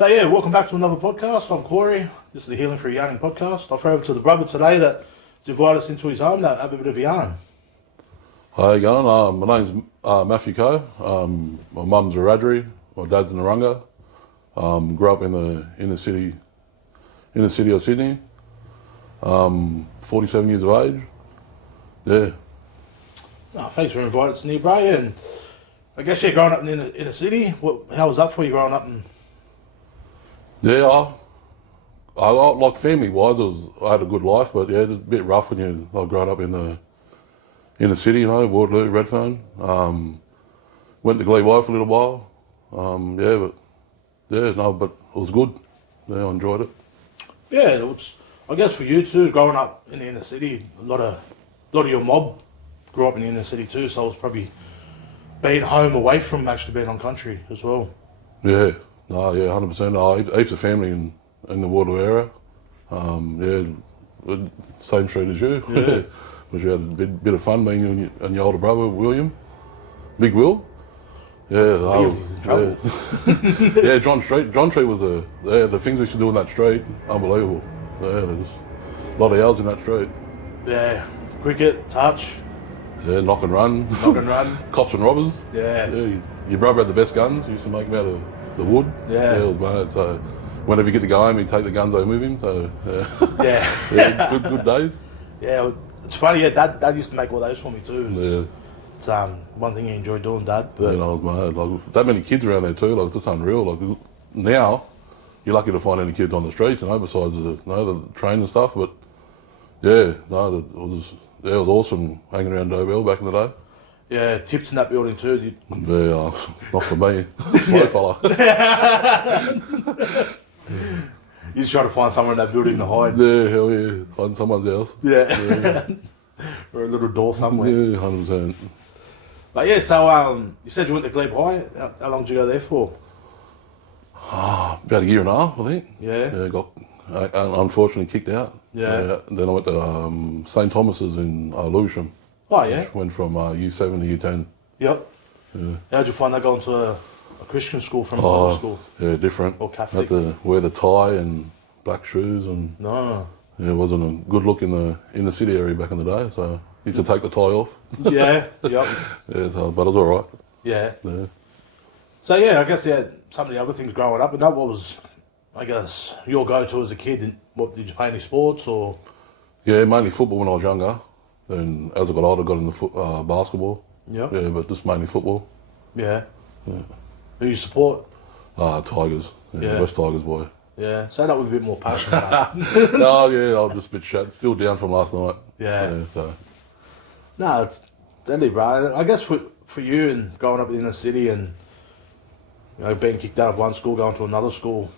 So yeah, welcome back to another podcast. I'm Corey. This is the Healing Through Yarning podcast. I'll throw over to the brother today that's invited us into his home to have a bit of a yarn. How you going? My name's Matthew Coe. My mum's a Wiradjuri. My dad's a Narunga. Grew up in the city of Sydney. 47 years of age. Yeah. Oh, thanks for inviting us, bro. And I guess you're growing up in a city. How was that for you growing up in? Yeah, I like family-wise, I had a good life, but yeah, it's a bit rough when you're growing up in the city, Waterloo, Redfern. Went to Glebe for a little while. But it was good. Yeah, I enjoyed it. Yeah, I guess for you too, growing up in the inner city, a lot of your mob grew up in the inner city too, so it was probably being home away from actually being on country as well. Yeah. 100%. Heaps of family in the Waterloo area. Same street as you. Yeah. Which you had a bit of fun being you and your older brother, William. Big Will. Yeah. Yeah, John Street. John Street was the things we used to do in that street, unbelievable. Yeah, there's a lot of hours in that street. Yeah. Cricket, touch. Yeah, knock and run. Cops and robbers. Yeah. Your brother had the best guns. He used to make them out of the wood. Yeah. It was bad. So whenever you get to go home, he'd take the guns home with him. So Yeah. good days. Yeah, it's funny. Yeah, Dad used to make all those for me too. Yeah. It's one thing you enjoy doing, Dad. But It was mad. That many kids around there too. It's just unreal. Now, you're lucky to find any kids on the streets, besides the train and stuff. But it was awesome hanging around Dobell back in the day. yeah, tips in that building too. Yeah, not for me. Slow fella. You just try to find somewhere in that building to hide. Yeah, hell yeah. Find someone's house. Yeah. Or a little door somewhere. Yeah, 100%. But yeah, so you said you went to Glebe High. How long did you go there for? About a year and a half, I think. Yeah. Yeah, got unfortunately kicked out. Yeah. Then I went to St Thomas's in Lewisham. Oh yeah. Went from U7 to U10. Yep. Yeah. How'd you find that going to a Christian school from a public school? Yeah, different. Or Catholic? Had to wear the tie and black shoes, and No. yeah, it wasn't a good look in the city area back in the day. So used to take the tie off. Yeah. Yep. Yeah, but it was all right. Yeah. Yeah. So yeah, I guess some of the other things growing up, and that was, I guess, your go-to as a kid. And what did you play any sports or? Yeah, mainly football when I was younger. Then as I got older, got into basketball. Yep. Yeah, but just mainly football. Yeah. Who you support? Tigers. Yeah. West Tigers boy. Yeah. Say that with a bit more passion. No, yeah, I was just a bit shat. Still down from last night. Yeah. So. No, it's deadly, bro. I guess for you and growing up in the city and being kicked out of one school, going to another school,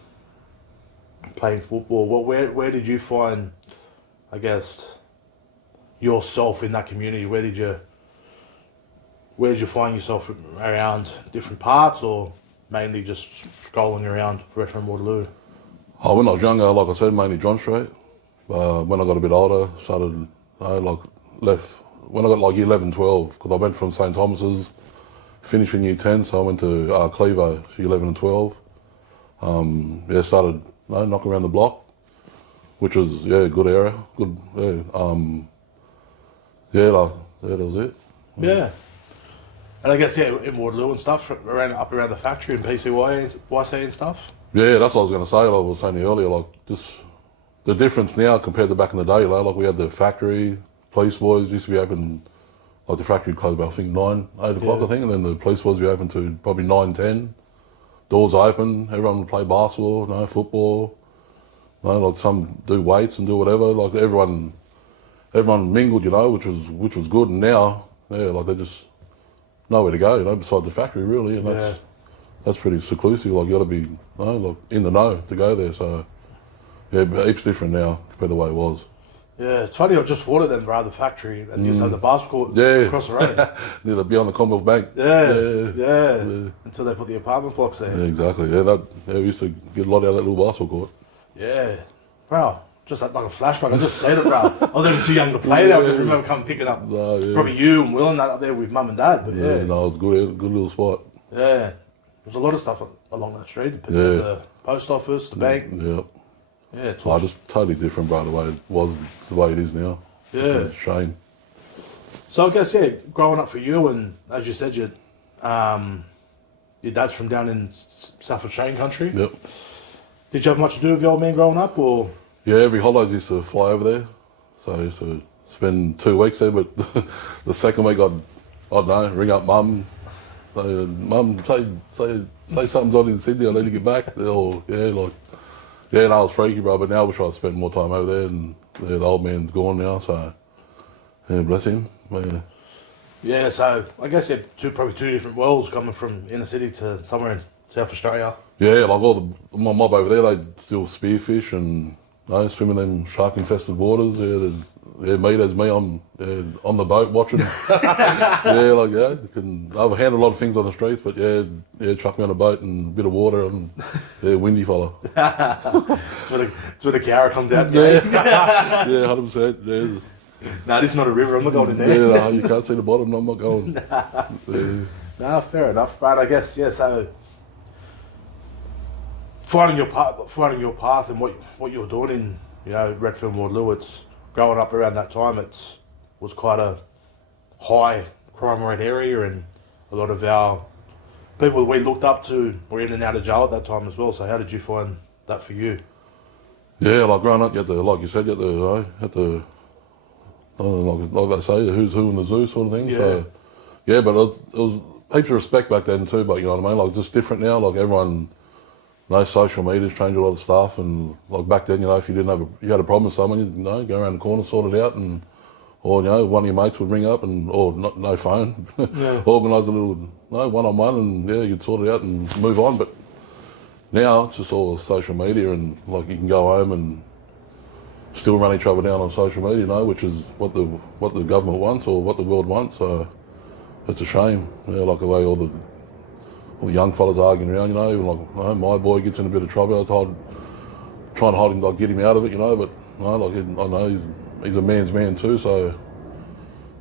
playing football. Where did you find, I guess, yourself in that community? Where did you find yourself around different parts, or mainly just scrolling around Redfern, Waterloo? Oh, when I was younger, like I said, mainly John Street. When I got a bit older, started, left, when I got year 11, 12, because I went from St Thomas's, finished in year 10, so I went to Clevo, year 11 and 12. Started knocking around the block, which was, good area, good, that was it. Yeah. And I guess, in Waterloo and stuff, up around the factory and PCY and stuff. Yeah, that's what I was going to say. Like I was saying earlier, just the difference now compared to back in the day. We had the factory, police boys used to be open. The factory closed about, I think, 9, 8 o'clock, Yeah. I think, and then the police boys would be open to probably 9, 10. Doors open, everyone would play basketball, football. Some do weights and do whatever. Everyone mingled, which was good. And now, they're just nowhere to go, besides the factory, really. And that's pretty seclusive. You got to be, in the know to go there. So, yeah, heaps different now compared to the way it was. Yeah, it's funny. I just thought of them, bro, the factory, and used to have the basketball across the road. Near the beyond the Commonwealth Bank. Yeah. Until they put the apartment blocks there. Yeah, exactly. Yeah, we used to get a lot out of that little basketball court. Yeah, bro. Just like a flashback. I just said it, bro. I was even too young to play there. I just remember coming picking up probably you and Will and that up there with mum and dad. But no, it was good little spot. Yeah, there's a lot of stuff along that street. Yeah. post office, the bank. Yeah. Yeah, it's Oh, just totally different, bro, the way it was, the way it is now. Yeah. It's a shame. So I guess, yeah, growing up for you, and as you said, your dad's from down in South Australian country. Yep. Did you have much to do with your old man growing up, or? Yeah, every holidays I used to fly over there. So I used to spend 2 weeks there, but the second week I don't know, ring up mum, say, mum, say something's on in Sydney, I need to get back. Or, yeah, no, it was freaky, bro, but now I wish I'd spend more time over there, and yeah, the old man's gone now, so yeah, bless him. Yeah. Yeah, so I guess you had probably two different worlds coming from inner city to somewhere in South Australia. Yeah, like all my mob over there, they still spearfish and swim in them shark-infested waters. Yeah, me, there's me. I'm on the boat watching. I've handled a lot of things on the streets, but yeah, chuck me on a boat and a bit of water and windy fella. That's where the Cowra comes out. Yeah, 100%. Yeah. No, this is not a river. I'm not going in there. Yeah, no, you can't see the bottom. No, I'm not going. No, fair enough. But I guess so. Finding your path, and what you're doing in Redfern, Waterloo. It's growing up around that time. Was quite a high crime rate area, and a lot of our people we looked up to were in and out of jail at that time as well. So how did you find that for you? Yeah, like growing up, like you said, like they say, who's who in the zoo sort of thing. Yeah. So, yeah, but it was heaps of respect back then too, but you know what I mean? Like, it's just different now. Like, everyone, social media's changed a lot of stuff, and like back then, if you had a problem with someone, you'd go around the corner, sort it out, or one of your mates would ring up, or no phone, organise a little one-on-one, and you'd sort it out and move on. But now it's just all social media, and like you can go home and still run each other down on social media, which is what the government wants or what the world wants. So it's a shame, like the way all the young fellas arguing around, even like my boy gets in a bit of trouble. I try and hold him, like get him out of it, but I know he's a man's man too. So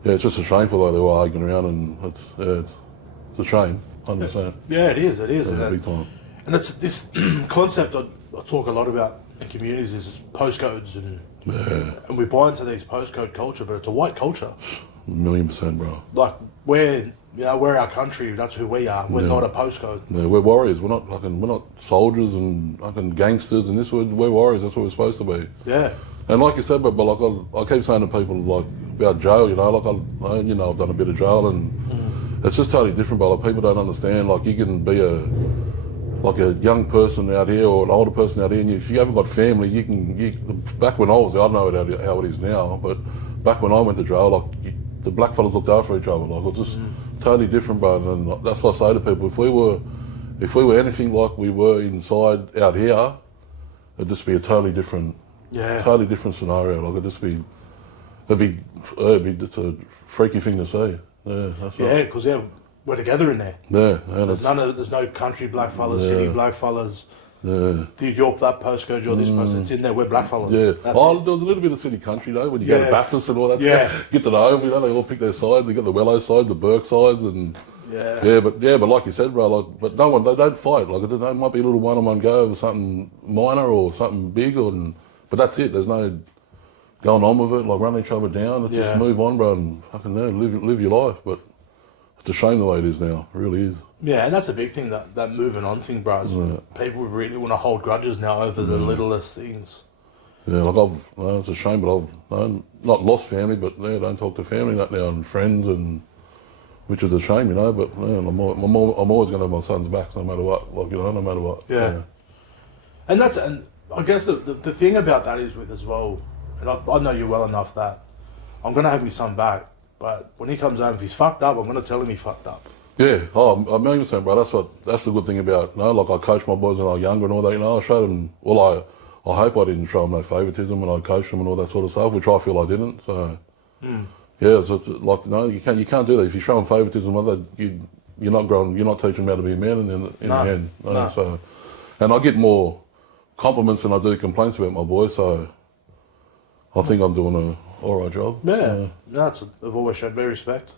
yeah, it's just a shame for the way they're all arguing around, and it's a shame, 100%. Yeah, it is. Yeah, big time. And it's this concept I talk a lot about in communities is postcodes, and we buy into these postcode culture, but it's a white culture. 1,000,000%, bro. Like we're our country. That's who we are. We're not a postcode. Yeah, we're warriors. We're not soldiers and gangsters. And we're warriors. That's what we're supposed to be. Yeah. And like you said, but like I keep saying to people like about jail. I've done a bit of jail, and it's just totally different. But like, people don't understand. Like, you can be a young person out here or an older person out here, and if you haven't got family, back when I was there, I don't know how it is now, but back when I went to jail, the black fellas looked after each other. Like, it was just totally different, bro. And that's what I say to people: if we were anything like we were inside out here, it'd just be a totally different scenario. Like, it'd be just a freaky thing to say. Yeah, that's right. Because we're together in there. Yeah, There's no country black fellas, city black fellas. Yeah. You're that postcode, you're this person. It's in there. We're black fellas. Yeah. That's There was a little bit of city country though when you go to Bathurst and all that stuff. Get to know them, they all pick their sides. They got the Wello side, the Burke sides, and but like you said, bro. But no one, they don't fight. Like, it might be a little one-on-one go over something minor or something big, but that's it. There's no going on with it. Like, run each other down. Let's just move on, bro, and fucking live your life. But it's a shame the way it is now. It really is. Yeah, and that's a big thing, that moving on thing, bro. People really want to hold grudges now over the littlest things. Yeah, like it's a shame, but I've not lost family, but don't talk to family that now, and friends, and which is a shame, But I'm always going to have my son's back, no matter what. No matter what. Yeah. And I guess the thing about that is with as well, and I know you well enough that I'm going to have my son back, but when he comes home, if he's fucked up, I'm going to tell him he fucked up. Yeah, 1,000,000%, bro. That's the good thing about, like, I coached my boys when I was younger and all that, I showed them, I hope I didn't show them no favouritism when I coached them and all that sort of stuff, which I feel I didn't, so, yeah, so, like, you can't do that. If you show them favouritism, you're not growing, you're not teaching them how to be a man in the end, so, and I get more compliments than I do complaints about my boys, so I think I'm doing an alright job. Yeah, they've always showed me respect.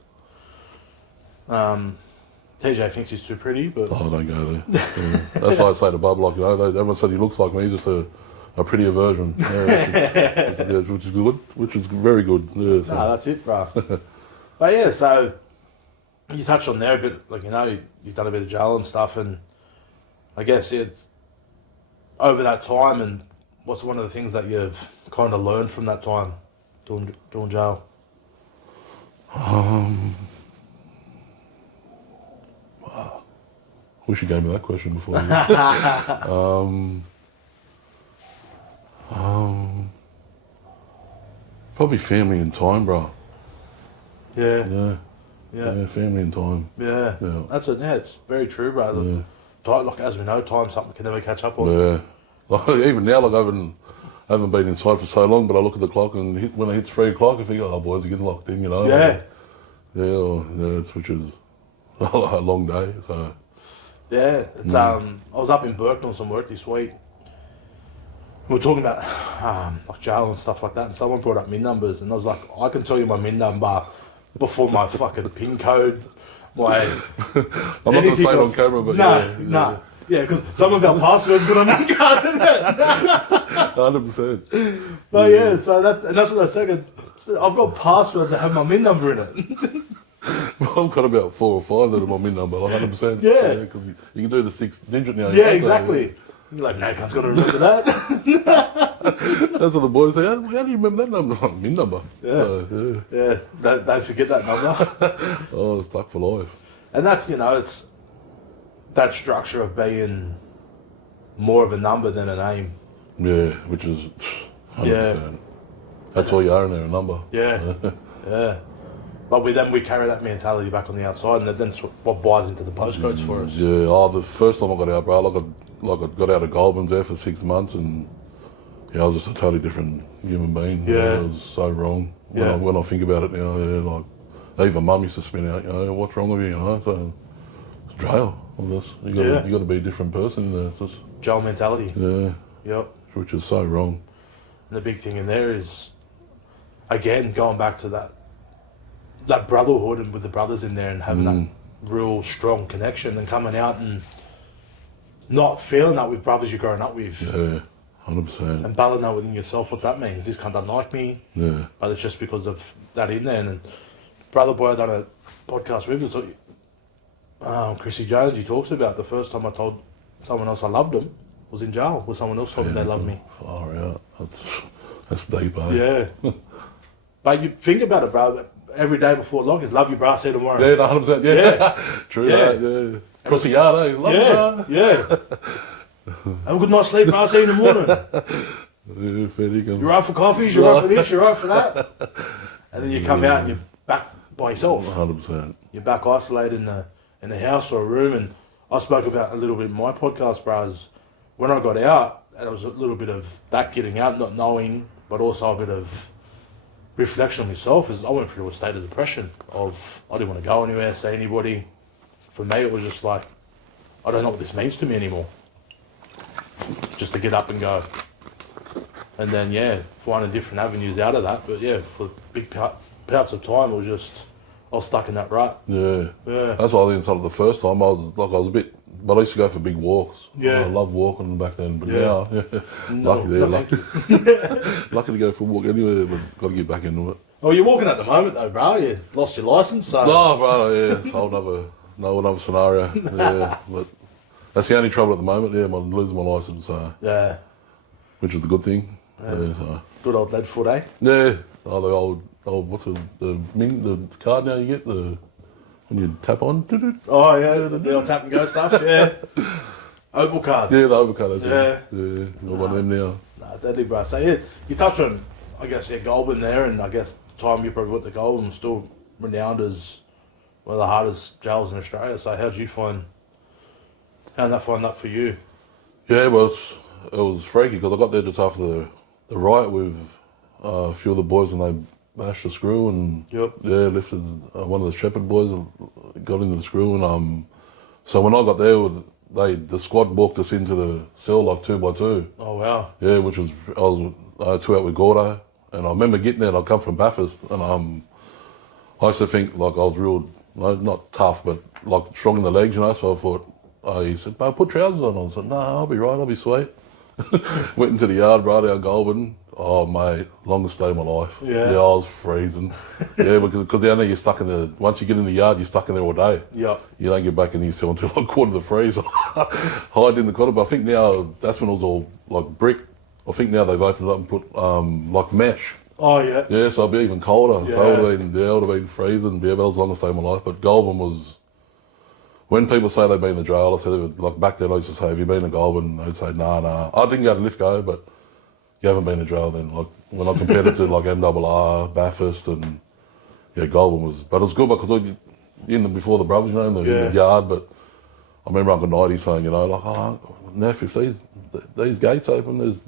TJ thinks he's too pretty, but Oh, don't go there. Yeah. That's why I say to Bub, like, everyone said he looks like me, just a prettier version. Yeah, which is good, which is very good. Yeah, so. no, that's it, bro. But yeah, so you touched on there a bit, like, you've done a bit of jail and stuff, and I guess it's over that time, and what's one of the things that you've kind of learned from that time doing jail? Wish you gave me that question before. Probably family and time, bro. Yeah, Yeah, family and time. yeah. Yeah. That's it. Yeah, it's very true, bro. Yeah. Like as we know, time something can never catch up on. Yeah. Like, even now, like, I haven't been inside for so long, but I look at the clock and when it hits 3 o'clock, I think, oh, boys are getting locked in, Yeah, Which is a long day. So yeah. It's I was up in Burton on some work this week. We were talking about like jail and stuff like that, and someone brought up min numbers, and I was like, I can tell you my min number before my fucking pin code. My I'm not going to say it on camera, but nah. Yeah, because some of our passwords got on that card, isn't it? 100%. But yeah, so that's what I said. I've got passwords that have my min number in it. I've got about 4 or 5 that are my min number, like 100%. Yeah. Because you can do the 6-digit now. Yeah, exactly. You're like, no, I got to remember that. That's what the boys say. How do you remember that number? Like, min number. Yeah. Yeah. Yeah, don't forget that number. Oh, it's stuck for life. And that's, it's that structure of being more of a number than a name. Yeah, which is 100%. Yeah. That's all you are in there, a number. Yeah, yeah. But we carry that mentality back on the outside, and that's what buys into the postcodes for us. Yeah, the first time I got out, bro, I got out of Goulburn there for 6 months, and I was just a totally different human being. Yeah. It was so wrong Yeah. when I think about it now. Yeah, like even Mum used to spin out, what's wrong with you? So it's jail. You got to be a different person in there. It's just, Jail mentality. yeah, Yep. which is so wrong. And the big thing in there is, again, going back to that brotherhood and with the brothers in there and having that real strong connection, and coming out and not feeling that with brothers you're growing up with, Yeah, 100%. and battling that within yourself. What's that mean? This cunt doesn't like me, Yeah, but it's just because of that in there. And then brother boy I done a podcast with us, Chrissy Jones. He talks about the first time I told someone else I loved them was in jail, with someone else told me they loved me. far out. That's deep, eh? Yeah. But you think about it, bro. Every day before logins, love you, bro. See you tomorrow. Yeah, 100%. Yeah, Yeah. true. Yeah. That, yeah. Across the yard, eh? Love Yeah, bro. yeah. Have a good night's sleep, bro. See you in the morning. Yeah, fair dinkum. You're out for coffees, you're out for this, you're out for that. And then you come out and you're back by yourself. 100%. You're back isolated in the house or a room. And I spoke about a little bit in my podcast, bro, is when I got out, and it was a little bit of that getting out, not knowing, but also a bit of reflection on myself, is I went through a state of depression of I didn't want to go anywhere, see anybody. For me, it was just like, I don't know what this means to me anymore. Just to get up and go. And then, finding different avenues out of that. But for big parts of time, it was just, I was stuck in that rut. Yeah. Yeah. That's why I didn't start the first time. I was a bit, but I used to go for big walks. Yeah. I loved walking back then, but Yeah. now, lucky there, not lucky. Lucky to go for a walk anywhere, but got to get back into it. Oh, you're walking at the moment though, bro. You lost your license, so. No, bro, yeah, it's a whole another scenario. Yeah, but that's the only trouble at the moment. Yeah, I'm losing my license, Yeah. which is a good thing. Yeah, so. Good old lead foot, eh? Yeah, the old what's the card now you get when you tap on. Oh, yeah, the old tap and go stuff, yeah. Opal cards. Yeah, the overcard. That's Yeah. it. Yeah, got one of them now. Nah, deadly, bro. So, you touched on, I guess, Goulburn there, and I guess time you probably went to Goulburn was still renowned as one of the hardest jails in Australia. So, how did you find that for you? Yeah, well, it was freaky because I got there just after the riot with a few of the boys, and they bashed the screw and lifted one of the Shepherd boys and got into the screw, and so when I got there, the squad walked us into the cell like 2 by 2. Oh, wow. Yeah, which was I had 2 out with Gordo, and I remember getting there, and I come from Bathurst, and I used to think like I was real like, not tough, but like strong in the legs, you know. So I thought, he said, "Mate, put trousers on." I said, "No, I'll be right. I'll be sweet." Went into the yard, bro, down Goulburn. Oh, mate, longest day of my life. Yeah. I was freezing. Yeah, because down there you're stuck in the. Once you get in the yard, you're stuck in there all day. Yeah. You don't get back in New Zealand until like quarter to freeze. Hide in the corner, but I think now that's when it was all like brick. I think now they've opened it up and put like mesh. Oh yeah. Yeah, so I'd be even colder. Yeah. So I would have been freezing. Yeah, that was the longest day of my life. But Goulburn was. When people say they've been in the jail, I said, like back then I used to say, "Have you been to Goulburn?" They'd say, "Nah." I didn't go to Lithgow, but you haven't been to jail then. Like when I compared it to like MRR, Bathurst, and yeah, Goulburn was. But it was good because before the brothers, you know, in the yard. But I remember Uncle Nighty saying, you know, like, "Oh, Neff, if these gates open, there's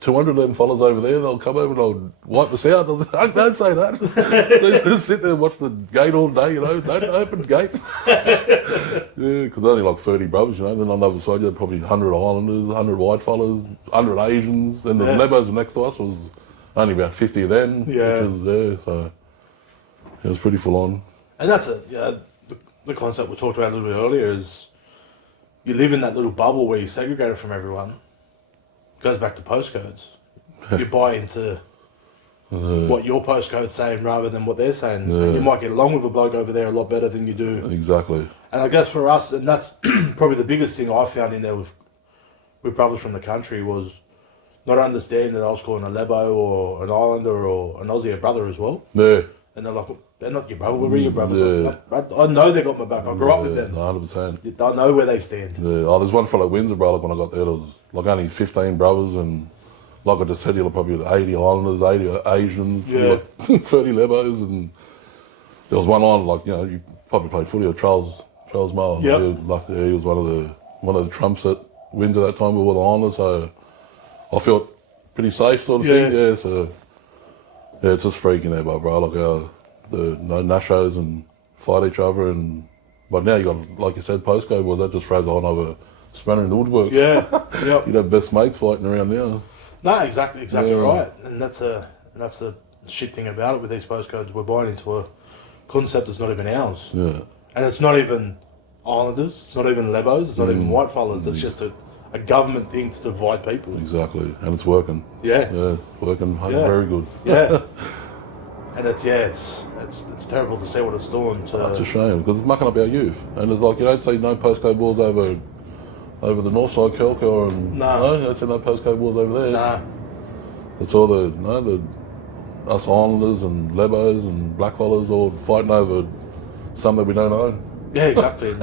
200 of them fellas over there. They'll come over and they'll wipe us out." I was like, "Don't say that. Just sit there and watch the gate all day, you know. Don't open the gate." Yeah, because only like 30 brothers, you know. Then on the other side, you had probably 100 Islanders, 100 white fellas, 100 Asians, and the Lebos next to us was only about 50 of them. Yeah. Which was, so it was pretty full on. And that's the concept we talked about a little bit earlier is you live in that little bubble where you're segregated from everyone. It goes back to postcodes. You buy into what your postcode's saying rather than what they're saying. And you might get along with a bloke over there a lot better than you do. Exactly. And I guess for us, and that's probably the biggest thing I found in there with brothers from the country was not understanding that I was calling a Lebo or an Islander or an Aussie a brother as well. Yeah. And they're like, "They're not your brother, we're your brothers." I know they got my back. I grew up with them. 100%. I know where they stand. Yeah. Oh, there's one fellow at Windsor, bro. Like when I got there, there was like only 15 brothers, and like I just said, you're probably 80 Islanders, 80 Asians, like 30 Lebos, and there was one on like you probably played footy with Charles Moore. Yep. He was one of the trumps at Windsor that time with the Islanders, so I felt pretty safe, sort of thing. Yeah. So yeah, it's just freaking there, bro. Like the Nashos and fight each other, but now you got, like you said, postcode was that just throws on over spanner in the woodworks. Yeah, yeah. You'd have best mates fighting around now. No, exactly right. And that's the shit thing about it with these postcodes. We're buying into a concept that's not even ours. Yeah. And it's not even Islanders, it's not even Lebos, it's not even white fellas. It's just a government thing to divide people. Exactly, and it's working. Yeah. Yeah, it's working very good. Yeah. And it's terrible to see what it's doing to... That's a shame, because it's mucking up our youth. And it's like, you don't see no postcode wars over the north side, Kelko, and... No, you don't see no postcode wars over there. Nah. It's all us Islanders and Lebos and blackfellas all fighting over something that we don't own. Yeah, exactly.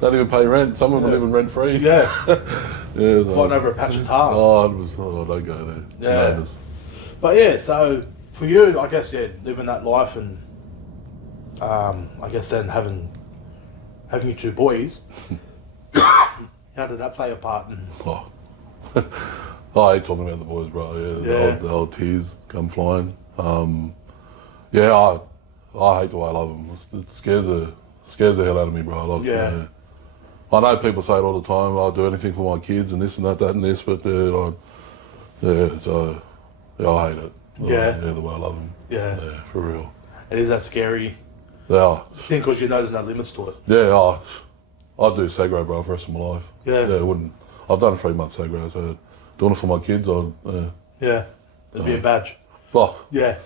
Don't even pay rent. Some of them are living rent free. Yeah. Yeah. Fighting over a patch of tar. Don't go there. Yeah. No, but yeah, so for you, I guess, living that life and I guess then having your two boys, how did that play a part in... I hate talking about the boys, bro. Yeah, the old tears come flying. I hate the way I love them. It scares the hell out of me, bro. Like, I know people say it all the time. I'll do anything for my kids and this and that and this, but I hate it. The way I love them. Yeah, for real. And is that scary? Yeah. I think because you know there's no limits to it. Yeah, I'd do Segro, bro, for the rest of my life. Yeah. I wouldn't. I've done 3 months Segro, so doing it for my kids, Yeah, there'd be a badge. Oh. Yeah.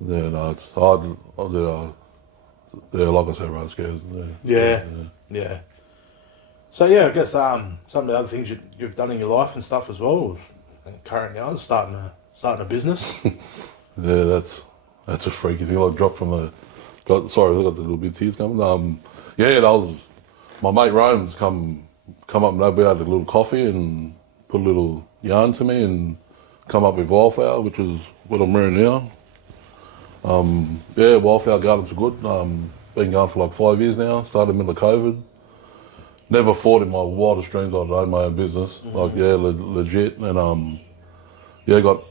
Yeah, no, it's hard. Like I said, right, it scares. Yeah. So yeah, I guess some of the other things you've done in your life and stuff as well, and currently now is starting a business. Yeah, that's a freaky thing. Like dropped from the. Sorry, I got the little bit of tears coming. That was my mate Rome's come up and we had a little coffee and put a little yarn to me and come up with Wildflower, which is what I'm wearing now. Wildflower Gardens are good. Been going for like 5 years now. Started in the middle of COVID. Never thought in my wildest dreams I'd own my own business. Mm-hmm. Legit. And got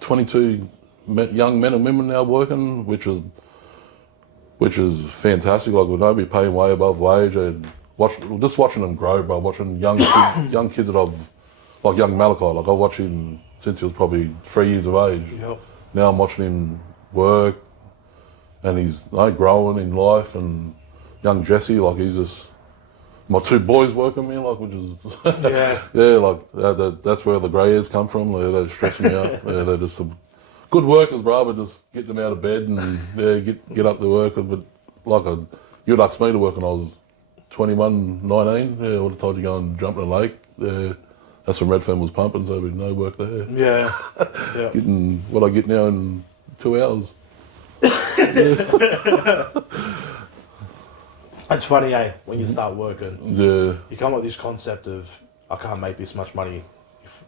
22 young men and women now working, which is fantastic. Like, with nobody paying way above wage, and just watching them grow, bro. Watching young kids that like young Malachi. Like, I watched him since he was probably 3 years of age. Yep. Now I'm watching him work, and he's growing in life. And young Jesse, like he's just my two boys work on me, like which is Yeah. like that's where the grey hairs come from. They're stressing me out. They're just good workers, bro, but just get them out of bed and get up to work. But like you'd ask me to work when I was 21, 19. Yeah, I would have told you go and jump in the lake. That's when Redfern was pumping, so there'd be no work there. Yeah. Yeah. Getting what I get now in 2 hours. It's funny, when you start working, Yeah, you come up with this concept of, I can't make this much money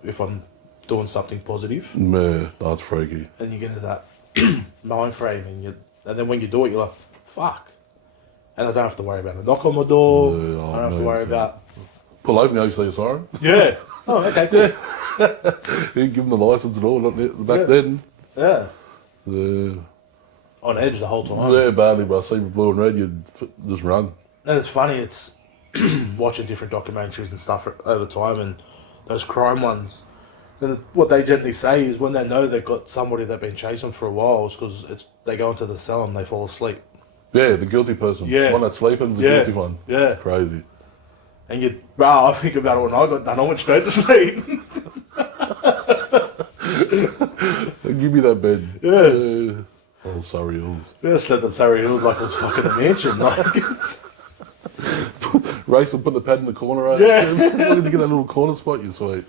if I'm doing something positive. man, that's freaky. And you get into that mind frame, and then when you do it, you're like, fuck. And I don't have to worry about the knock on my door. Yeah, I don't have to no, worry yeah. about... Pull over now, you say you're sorry. Yeah. Oh, okay, cool. You give them the license and all, not back Yeah. then. Yeah. Uh, On edge the whole time. yeah, badly, but I see blue and red, you'd just run. And it's funny, it's watching different documentaries and stuff over time, and those crime ones. And what they generally say is when they know they've got somebody they've been chasing for a while, it's because they go into the cell and they fall asleep. Yeah, the guilty person. Yeah. One that's sleeping is the Yeah. guilty one. Yeah. Crazy. And I think about it when I got done, I went straight to sleep. Give me that bed. Yeah. Oh, Surrey Hills. Yeah, I slept at Surrey Hills like it was fucking a mansion. Like, Race will put the pad in the corner, right? Yeah. Where did you get that little corner spot, you sweet?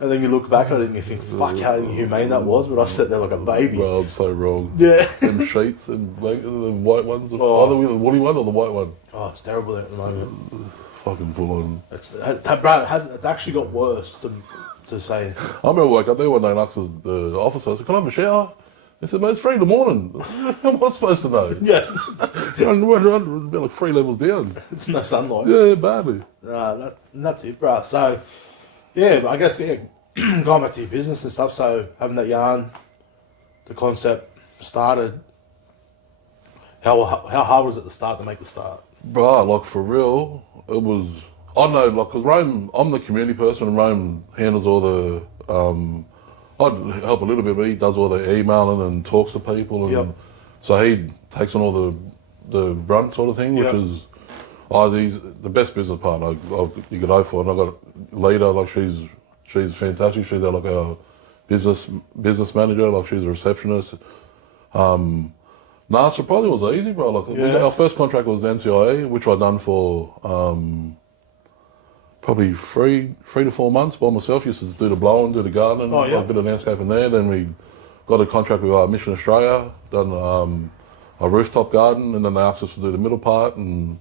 and then you look back at it and you think, fuck how inhumane that was, but I sat there like a baby. Bro, I'm so wrong. Yeah. Them sheets and blankets, the white ones. Oh. Either the woolly one or the white one. Oh, it's terrible there at the moment. Fucking full on. It's actually got worse to say. I remember I woke up there one day and asked the officer, I said, can I have a shower? He said, mate, it's 3 in the morning. How am I supposed to know? Yeah. We're about like 3 levels down. It's no sunlight. Yeah, badly. That's it, bro. So, yeah, but I guess, going back to your business and stuff, so having that yarn, the concept started, how hard was it to start to make the start? Bro, like for real, it was. I know, like, because Rome, I'm the community person, and Rome handles all the. I'd help a little bit, but he does all the emailing and talks to people, and Yep. so he takes on all the brunt sort of thing, which Yep. is. He's the best business partner you could hope for, and I got a leader, like she's fantastic. She's like our business manager, like she's a receptionist. Nah, so probably was easy, bro. Like Yeah. our first contract was NCIA, which I'd done for probably 3 to 4 months by myself. Used to do the blowing, do the gardening, Oh, yeah. a bit of landscaping there. Then we got a contract with Mission Australia, done a rooftop garden, and then they asked us to do the middle part, and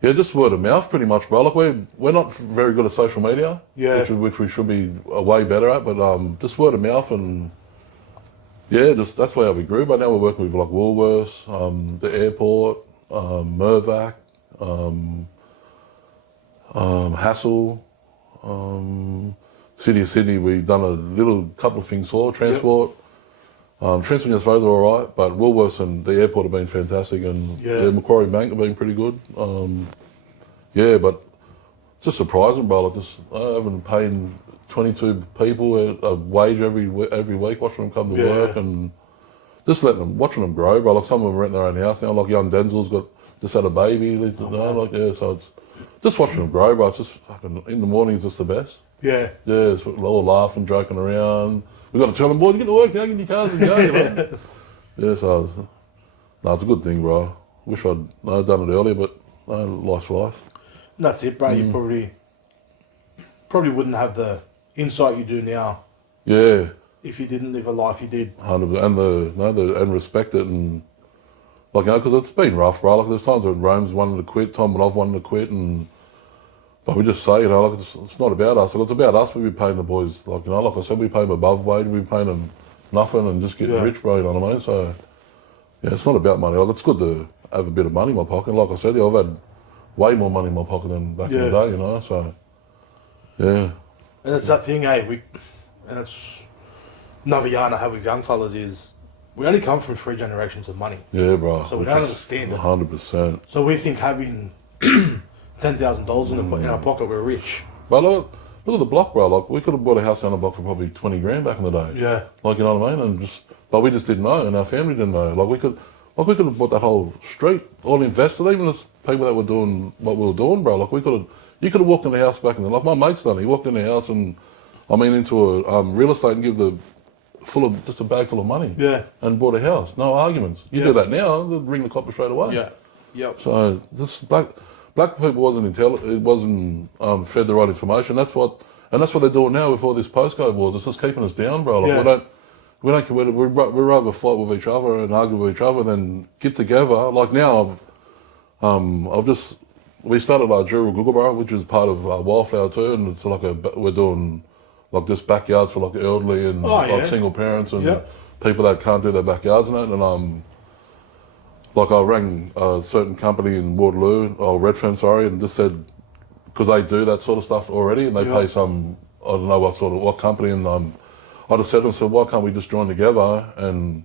yeah, just word of mouth pretty much, bro. Like we're not very good at social media, Yeah. which we should be way better at, but just word of mouth and. Yeah, just that's why we grew. But now we're working with like Woolworths, the airport, Mirvac, Hassel, City of Sydney. We've done a couple of things for transport. Transport New South Wales are all right, but Woolworths and the airport have been fantastic, and Yeah. Macquarie Bank have been pretty good. Yeah, but it's just surprising, bro. Like just I've been paying 22 people a wage every week, watching them come to Yeah. work, and just watching them grow, bro. Like some of them rent their own house now. Like young Denzel's just had a baby. So it's just watching them grow, bro. It's just fucking in the morning. It's just the best. Yeah. Yeah, it's all laughing, joking around. We got to tell them, boys, get to work now, get your cars and go. You know? Yeah, so it's a good thing, bro. Wish I'd done it earlier, but life's life. And that's it, bro. You probably wouldn't have the insight you do now Yeah. if you didn't live a life you did. 100%, and respect it, and like because it's been rough, bro. Like there's times when Rome's wanted to quit, Tom and I've wanted to quit, but we just say, like it's not about us. It's about us. We be paying the boys, like like I said, we pay them above wage. We paying them nothing and just getting rich, bro. You know what I mean? So yeah, it's not about money. Like it's good to have a bit of money in my pocket. Like I said, I've had way more money in my pocket than back in the day. You know, so yeah. And it's that thing, and it's another yarn I have with young fellas is we only come from 3 generations of money. Yeah, bro. So we don't understand it. 100%. So we think having $10,000 in our pocket, we're rich. But look at the block, bro. Like we could have bought a house down the block for probably 20 grand back in the day. Yeah. Like you know what I mean? And but we just didn't know, and our family didn't know. Like we could have bought that whole street, all invested, even as people that were doing what we were doing, bro. Like you could have walked in the house back in the, like my mate's done. He walked in the house and, into a real estate and give just a bag full of money. Yeah. And bought a house. No arguments. You do that now, they'll ring the coppers straight away. Yeah. Yep. So this black people wasn't it wasn't fed the right information. That's what they're doing now with all this postcode wars. It's just keeping us down, bro. Like we don't we'd rather fight with each other and argue with each other than get together. Like now, we started our Jura Googleborough, which is part of Wildflower too, and it's like we're doing like just backyards for like elderly and like single parents and people that can't do their backyards and that. And like I rang a certain company in Waterloo, or Redfern, sorry, and just said, because they do that sort of stuff already, and they pay some, I don't know what company, and I just said to them, so why can't we just join together and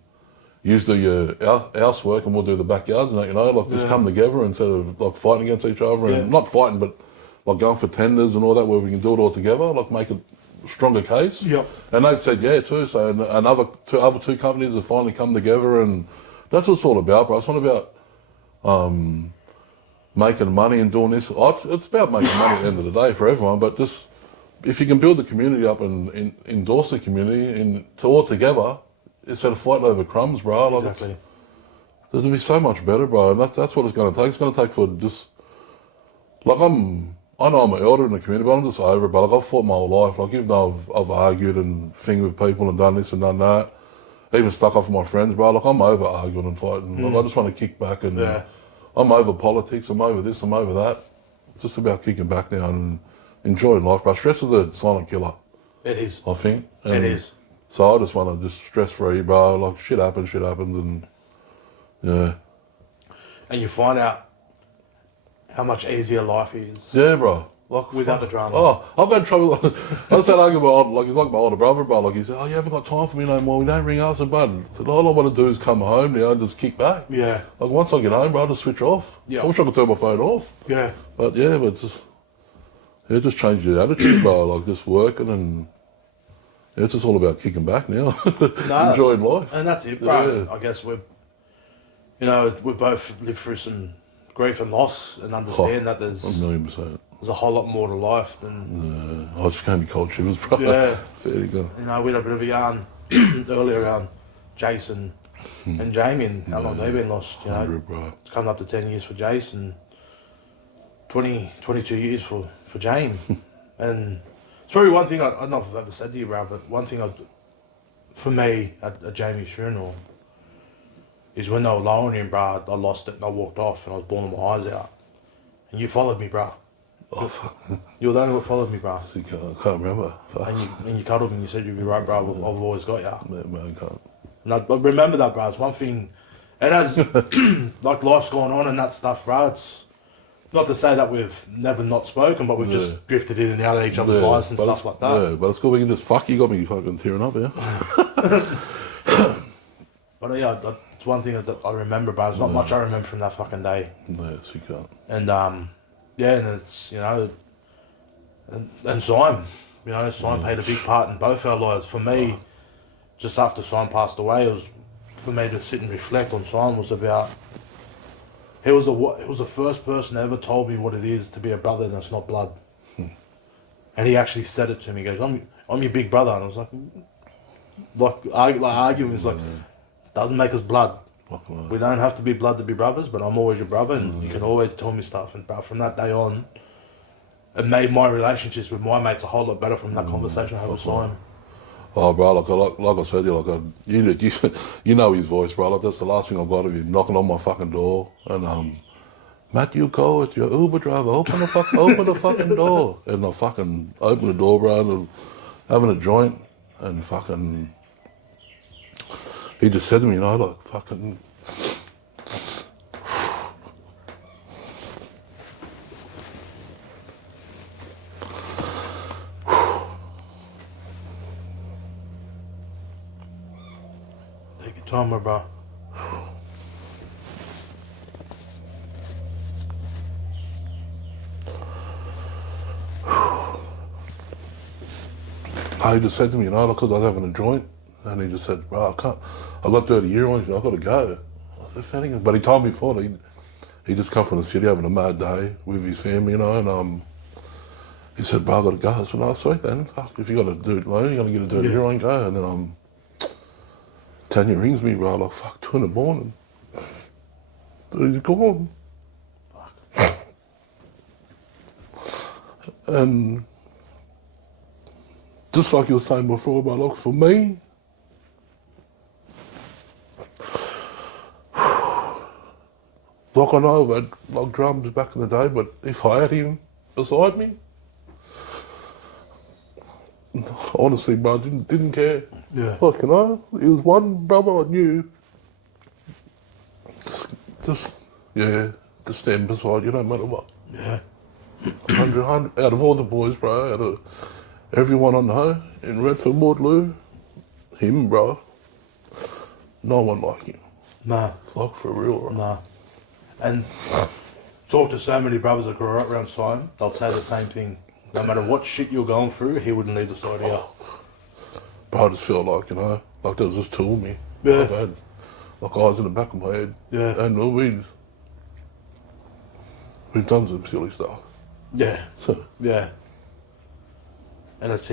use the housework and we'll do the backyards and that, like just come together instead of like fighting against each other and not fighting, but like going for tenders and all that where we can do it all together, like make a stronger case. Yep. And they've said yeah too, so other two companies have finally come together, and that's what it's all about, bro. It's not about making money and doing this. It's about making money at the end of the day for everyone, but just if you can build the community up and endorse the community all together instead of fighting over crumbs, bro. Like exactly. It'll be so much better, bro. And that's what it's going to take. It's going to take for just like I know I'm an elder in the community, but I'm just over it. But like I've fought my whole life. Like even though I've argued and fingered with people and done this and done that, even stuck off with my friends, bro. Like I'm over arguing and fighting. Like I just want to kick back and I'm over politics. I'm over this. I'm over that. It's just about kicking back now and enjoying life, bro. Stress is a silent killer. It is. I think. And it is. So I just want to just stress free, bro. Like shit happens, and yeah. And you find out how much easier life is. Yeah, bro. Like without the drama. Oh, I've had trouble. I just had argument like he's like my older brother, bro. Like he said, "Oh, you haven't got time for me no more. We don't ring us and bud." I said, all I want to do is come home now and just kick back. Yeah. Like once I get home, bro, I just switch off. Yeah. I wish I could turn my phone off. Yeah. But just change your attitude, bro. Like just working and it's just all about kicking back now. Enjoying life. And that's it, bro. Yeah. I guess we both lived through some grief and loss and understand that there's 1,000,000%. There's a whole lot more to life than. I just can't be cold shivers, bro. Yeah. Fair to go. We had a bit of a yarn earlier around Jason and Jamie and how long they've been lost. 100, bro. It's coming up to 10 years for Jason, 22 years for Jamie. And it's probably one thing, I don't know if I've ever said to you, bro, but one thing for me at Jamie's funeral is when they were lowering him, bro, I lost it and I walked off and I was bawling my eyes out. And you followed me, bro. Oh, fuck. You were the only one who followed me, bro. I can't remember. And you cuddled me and you said you'd be right, bro. I've always got you. Man, I can't. And I remember that, bro. It's one thing. And as like life's gone on and that stuff, bro. It's not to say that we've never not spoken, but we've just drifted in and out of each other's lives and stuff like that. Yeah, but it's cool. We can just you got me fucking tearing up here. But yeah, it's one thing that I remember, bro. There's not much I remember from that fucking day. No, you can't. And and it's and Simon, Simon played a big part in both our lives. For me, just after Simon passed away, it was for me to sit and reflect on Simon was about. He was the first person that ever told me what it is to be a brother that's not blood. And he actually said it to me. He goes, "I'm your big brother," and I was like arguing. It's like, doesn't make us blood. We don't have to be blood to be brothers, but I'm always your brother, and you can always tell me stuff. And bro, from that day on, it made my relationships with my mates a whole lot better from that conversation I had with Simon. Oh, bro, like I said, you know his voice, bro. Like, that's the last thing I've got of him knocking on my fucking door and Matt, you go, it's your Uber driver. Open the fucking door, and I fucking open the door, bro, and having a joint, and fucking. He just said to me, like, fucking... Take your time, my bro. He just said to me, because I was having a joint, And he just said, bro, I can't, I've got 30 year olds, I've got to go. I said, but he told me before, he just come from the city having a mad day with his family, and he said, bro, I've got to go. I said, no, sweet then. Fuck, if you got to do it alone, you're going to get a dirty year old, go. And then Tanya rings me, bro, like, fuck, 2 in the morning. He's gone. Fuck. And just like you were saying before, bro, like, for me, like, I know I've had like drums back in the day, but if I had him beside me, honestly, bro, didn't care. Yeah. Like, he was one brother I knew. Just stand beside you no matter what. Yeah. 100, out of all the boys, bro, out of everyone I know in Redford, Waterloo, him, bro, no one like him. Nah. Like, for real, bro. Nah. And talk to so many brothers that grew up around Simon, they'll say the same thing. No matter what shit you're going through, he wouldn't leave the side out. Bro, I just felt like, like there was this tool in me. Yeah. Like I had like eyes in the back of my head. Yeah. And we've done some silly stuff. Yeah. Yeah. And it's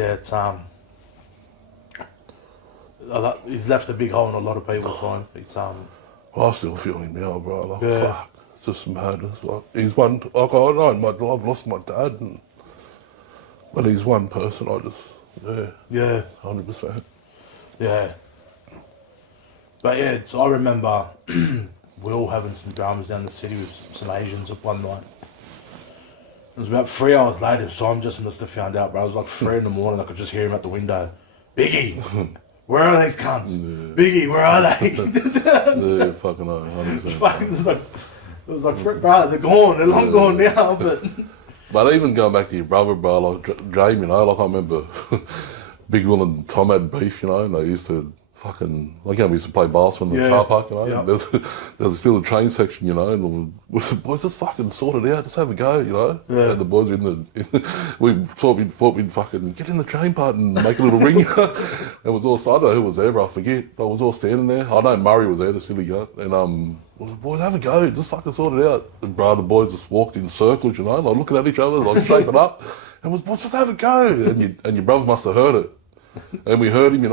he's left a big hole in a lot of people's mind. It's I still feel him now, bro. Like, Yeah. fuck, it's just madness. Like, he's one, like, I know, I've lost my dad, but he's one person I just, yeah. 100%. Yeah. But yeah, so I remember we all having some dramas down the city with some Asians at one night. It was about 3 hours later, Simon just must have found out, bro. It was like 3 in the morning, I could just hear him at the window. Biggie, where are these cunts? Yeah. Biggie, where are they? Yeah, fucking no, 100%. Fuck, it was like, bro, they're gone, they're long gone now, but... But even going back to your brother, bro, like Jamie, like I remember Big Will and Tom had beef, and they used to fucking, like, we used to play basketball in the car park, Yeah. There's still a train section, and the boys just fucking sort it out, just have a go, Yeah. And the boys were we thought we'd fucking get in the train part and make a little ring. It was all, I don't know who was there, bro, I forget. I was all standing there. I know Murray was there, the silly guy, and boys, have a go, just fucking sort it out. And bro, the boys just walked in circles, like looking at each other, like shaking up. And boys, just have a go. And your brother must have heard it. And we heard him,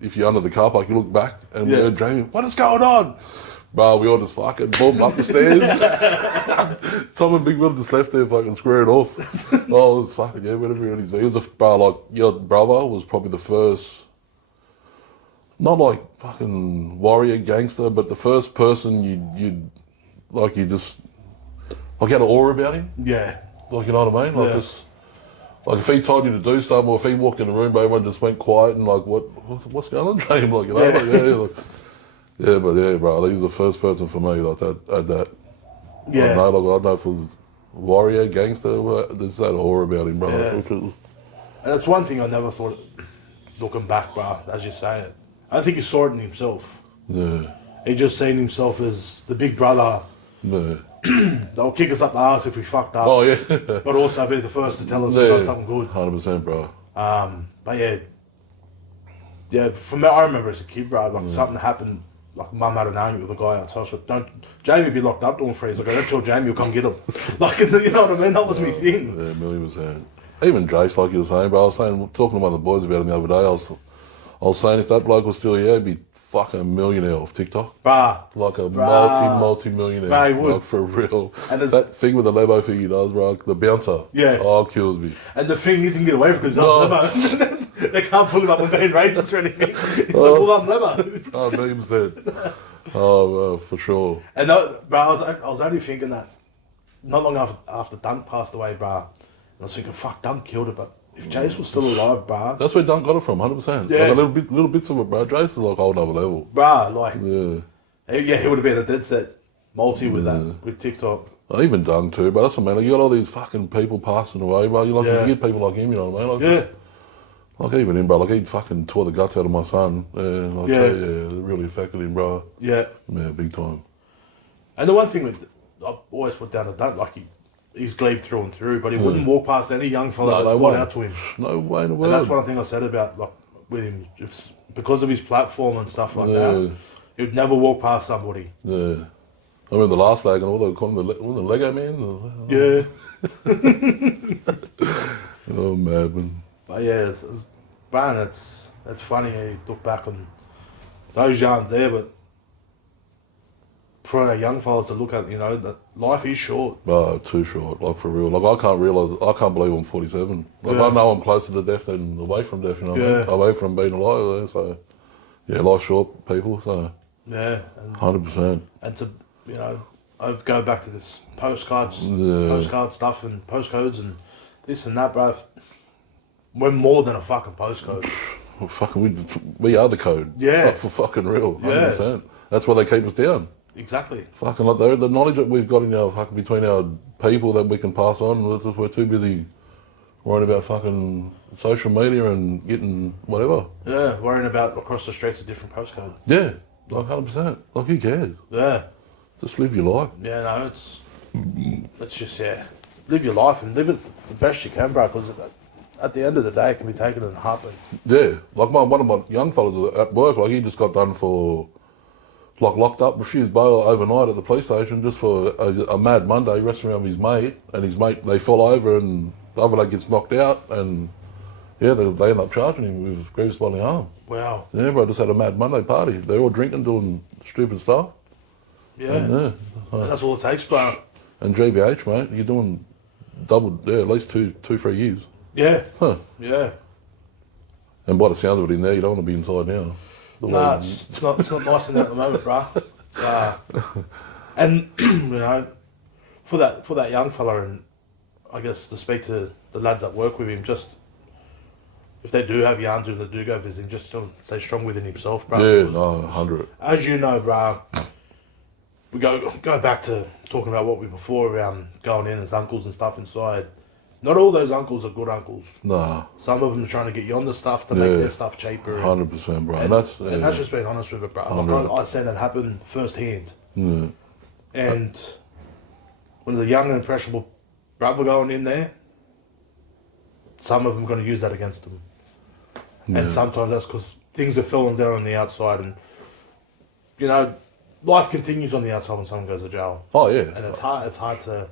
if you're under the car park, you look back and we heard Jamie, what is going on? Bro, we all just fucking bombed up the stairs. Tom and Big Will just left there fucking squaring off. Oh, it was fucking, whatever it is. He was your brother was probably the first, not like fucking warrior gangster, but the first person you just had an aura about him. Yeah. Like, you know what I mean? Like, just, like, if he told you to do something, or if he walked in the room, everyone just went quiet and like, what's going on, James? Like, bro, he was the first person for me like that had that. Yeah. I don't know if it was warrior, gangster, there's that aura about him, bro. Yeah. And it's one thing I never thought, looking back, bro, as you say it. I don't think he saw it in himself. Yeah. He just seen himself as the big brother. Yeah. They'll kick us up the arse if we fucked up. Oh, yeah. But also be the first to tell us we've done something good. 100%, bro. But yeah, for me, I remember as a kid, bro, like something happened, like mum had an argument with a guy outside, so Jamie be locked up doing freeze. Like, I don't tell Jamie, you'll come get him. Like, you know what I mean? That was my thing. Yeah, $1,000,000%. Even Jace, like you were saying, bro, I was saying, talking to one of the boys about him the other day, I was saying if that bloke was still here, he'd be fucking a millionaire off TikTok. Bruh. Like a multi-millionaire. Bruh, he would. Like, for real. And that thing with the Lebo thing he does, bro, the bouncer. Yeah. Oh, kills me. And the thing is, he can get away with it because Lebo. They can't pull him up on being racist or anything. He's like, pull up Lebo. Oh, 1,000,000%. Oh, for sure. And bro, I was only thinking that not long after Dunk passed away, bro. I was thinking, fuck, Dunk killed it, but if Jace was still alive, bro. That's where Dunk got it from, 100%. Yeah. Like little bits of it, bro. Jace is like a whole nother level. Bro, like, Yeah. he would have been a dead set multi with that, with TikTok. Even Dunk too, but that's what I mean. Like, you got all these fucking people passing away, bro. You Yeah. forget people like him, you know what I mean? Like, Yeah. Like even him, bro. Like, he fucking tore the guts out of my son. Yeah, it really affected him, bro. Yeah. Yeah, big time. And the one thing I've always put down to Dunk, like he's glebe through and through, but he wouldn't walk past any young fella that got out to him. No way in the And world. that's one thing I said about, like, with him, just because of his platform and stuff like Yeah. that, he would never walk past somebody. Yeah. I remember the last flag and all they call him the Lego man. Yeah. Oh man. But yeah, man, it's funny how you look back on those yarns there, but for our young fellas to look at, you know, that life is short. Oh, too short, like for real. Like I can't believe I'm 47. Like Yeah. I know I'm closer to death than away from death, you know what I mean? Yeah. Away from being alive there, so yeah, life's short, people, so Yeah, and 100%. to, you know, I'd go back to this postcard stuff and postcodes and this and that, bro. We're more than a fucking postcode. Well, fucking, we are the code. Yeah. Like, for fucking real, Yeah. 100%. That's why they keep us down. Exactly. Fucking like the knowledge that we've got in our fucking between our people that we can pass on. We're too busy worrying about fucking social media and getting whatever. Yeah, worrying about across the streets a different postcode. Yeah, like 100%. Like who cares? Yeah. Just live your life. Yeah, no, it's just, live your life and live it the best you can, bro, because at the end of the day, it can be taken in a heartbeat. Yeah, like one of my young fellas at work, like he just got done for, like locked up, refused bail overnight at the police station just for a mad Monday, wrestling around with his mate, and his mate, they fall over and the other leg gets knocked out, and yeah, they end up charging him with grievous bodily harm. Wow. Yeah, bro, just had a mad Monday party. They're all drinking, doing stupid stuff. Yeah. And, And that's all it takes, bro. and GBH, mate, you're doing double, at least 2-3 years. Yeah. Huh. Yeah. And by the sound of it in there, you don't want to be inside now. No, it's not nice in there at the moment, bro. It's, and you know, for that young fella, and I guess to speak to the lads that work with him, just if they do have yarns and they do go visit him, just to stay strong within himself, bro. Yeah, because no, 100. as you know, bro, we go back to talking about what we before around going in as uncles and stuff inside. Not all those uncles are good uncles. Nah, Some of them are trying to get you on the stuff to make their stuff cheaper. 100%, bro. And, And and that's just being honest with it, bro. Like, I seen that happen firsthand. yeah. And when there's a young and impressionable brother going in there, some of them are going to use that against them. Yeah. And sometimes that's because things are falling down on the outside, and you know, life continues on the outside when someone goes to jail. Oh, yeah. And it's hard to,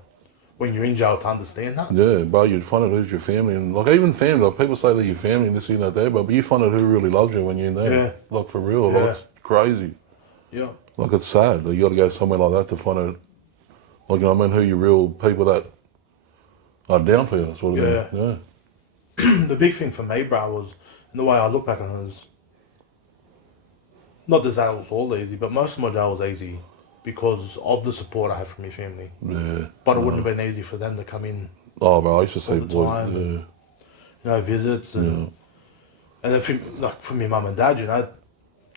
when you're in jail, to understand that. Yeah, bro, you'd find out who's your family. And, like, even family, like, people say they're your family and this, you know, there, but you find out who really loves you when you're in there. Yeah. Like, for real. Yeah. Like, it's crazy. Yeah. Like, it's sad. Like, you got to go somewhere like that to find out, like, you know what I mean, who your real people that are down for you, sort of Yeah. thing. Yeah. The big thing for me, bro, was, and the way I look back on it is, not that that was all easy, but most of my day was easy because of the support I had from my family. Yeah. But it wouldn't have been easy for them to come in, Oh, bro, I used to see the time. yeah. you know, visits and then for my mum and dad, you know,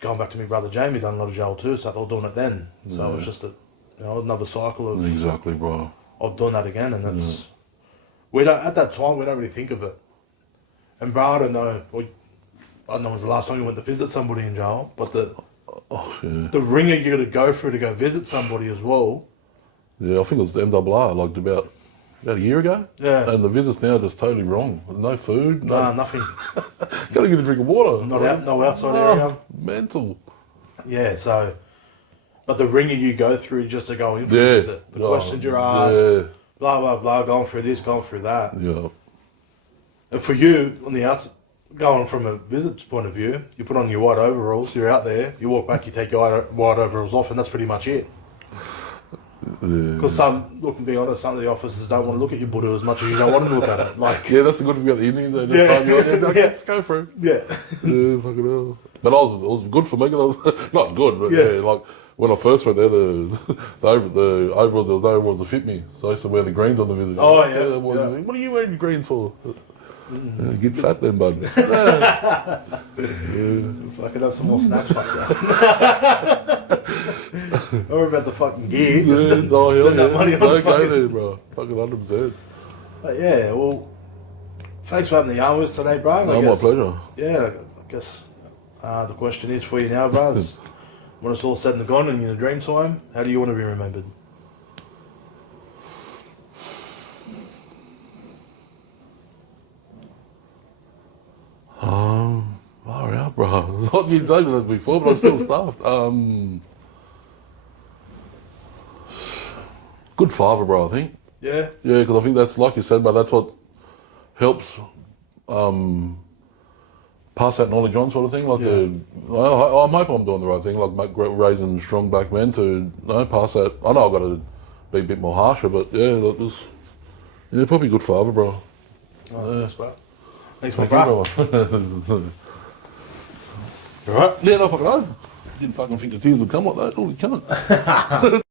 going back to my brother Jamie, done a lot of jail too, so they were doing it then. So it was just another cycle of Exactly, bro. doing that again, and that's we don't at that time we don't really think of it. And bro, I don't know when's the last time you went to visit somebody in jail, but the ringer you got to go through to go visit somebody as well. Yeah, I think it was MRR, like about a year ago. Yeah. And the visits now are just totally wrong. No food. Nah, nothing. Gotta get a drink of water. No outside area. Mental. Yeah, so, but the ringer you go through just to go in for Yeah. the visit, the questions you're asked, blah blah blah, going through this, going through that. Yeah. And for you on the outside, going from a visitor's point of view, you put on your white overalls, you're out there, you walk back, you take your white overalls off, and that's pretty much it. Because to be honest, some of the officers don't want to look at your Buddha as much as you don't want them to look at it. Like, Yeah, that's the good thing about the Indians. They just Yeah. time you out, Yeah. let's go for it. yeah, Yeah, fucking hell. But it was good for me. 'Cause I was, not good, but Yeah. yeah, like when I first went there, the overalls, there was no overalls to fit me. So I used to wear the greens on the visit. Oh, yeah, What yeah. are you wearing greens for? Get fat then, bud. fucking have some more snaps like that. Or about the fucking gear, just Yeah, oh, hell spend that yeah. money on Don't go fucking. there, bro. Fucking 100%. But yeah, well, thanks for having the yarn with us today, bro. No, my pleasure. Yeah, I guess the question is for you now, bro. Is when it's all said and gone and you're in a dream time, how do you want to be remembered? Far out, bro. fucking exactly that before, but I'm still stuffed. Good father, bro, I think. Yeah. Yeah, because I think that's, like you said, but that's what helps pass that knowledge on, sort of thing. Like, I'm hoping I'm doing the right thing, like raising strong black men to pass that. I know I've got to be a bit more harsher, but yeah, that was probably good father, bro. Oh, thanks, bro. Thanks, my Thank you, bro. bro. Right? Yeah, no, fucking know. Didn't fucking think the tears would come like that. Holy cunt.